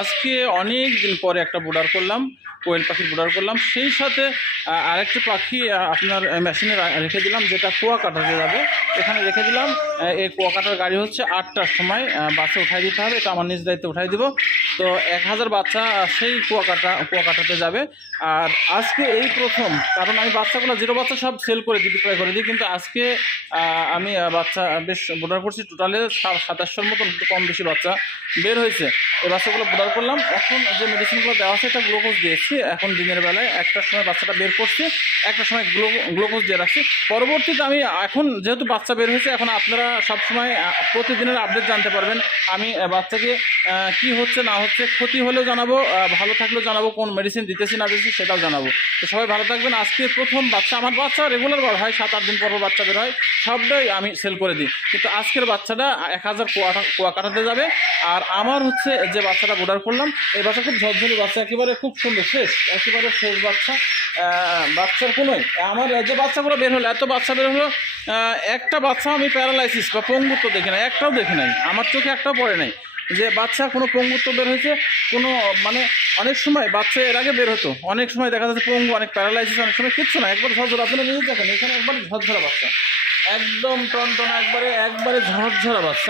আজকে অনেক দিন পরে একটা বোর্ডার করলাম, কোয়েল পাখির বোর্ডার করলাম। সেই সাথে আরেকটা পাখি আপনার মেশিনে রেখে দিলাম, যেটা কুয়া কাটাতে যাবে। এখানে রেখে দিলাম। এই কুয়া কাটার গাড়ি হচ্ছে 8টার সময় বাচ্চা উঠাই দিতে হবে, এটা আমার নিজ দায়িত্বে উঠাই দিব। তো 1000 বাচ্চা সেই কুয়া কাটাতে যাবে। আর আজকে এই প্রথম, কারণ আমি বাচ্চাগুলো জিরো বাচ্চা সব সেল করে দিই, বিক্রয় করে দিই, কিন্তু আজকে আমি বাচ্চা বেশ বোর্ডার করছি। টোটালে 2700-র মতন, একটু কম বেশি বাচ্চা বের হয়েছে। এই বাচ্চাগুলো বোর্ডার করলাম। এখন যে মেডিসিনগুলো দেওয়া আছে এটা গ্লুকোজ দিয়েছি। এখন দিনের বেলায় একটার সময় বাচ্চাটা বের করছি, একটা সময় গ্লুকোজ দিয়ে রাখছি। পরবর্তীতে আমি এখন যেহেতু বাচ্চা বের হয়েছে, এখন আপনারা সবসময় প্রতিদিনের আপডেট জানতে পারবেন। আমি বাচ্চাকে কি হচ্ছে না হচ্ছে, ক্ষতি হলেও জানাবো, ভালো থাকলেও জানাবো, কোন মেডিসিন দিতেছি না দিতেছি সেটাও জানাবো। তো সবাই ভালো থাকবেন। আজকে প্রথম বাচ্চা, আমার বাচ্চা রেগুলার বার হয়, 7-8 দিন পর বাচ্চা বের হয়, সবটাই আমি সেল করে দিই। কিন্তু আজকের বাচ্চাটা 1000 কুয়া কাটাতে যাবে। আর আমার হচ্ছে যে বাচ্চাটা বোর্ডার করলাম, এই বাচ্চা খুব ঝরঝরি বাচ্চা, একেবারে খুব সুন্দর, ফ্রেশ, একেবারে ফ্রেশ বাচ্চা। বাচ্চার কোনোই আমার যে বাচ্চাগুলো বের হলো, এত বাচ্চা বের হলো, একটা বাচ্চা আমি প্যারালাইসিস বা পঙ্গুত্ব দেখি নাই, একটাও দেখি নাই, আমার চোখে একটাও পড়ে নাই যে বাচ্চা কোনো পঙ্গুত্ব বের হয়েছে। কোনো মানে অনেক সময় বাচ্চা এর আগে বের হতো, অনেক সময় দেখা যাচ্ছে পঙ্গু, অনেক প্যারালাইসিস, অনেক সময় কিচ্ছু না, একবার ঝরঝরা। আপনারা নিজে দেখেন, এখানে একবার ঝরঝরা বাচ্চা, একদম টনটনা, একবারে ঝরঝরা বাচ্চা।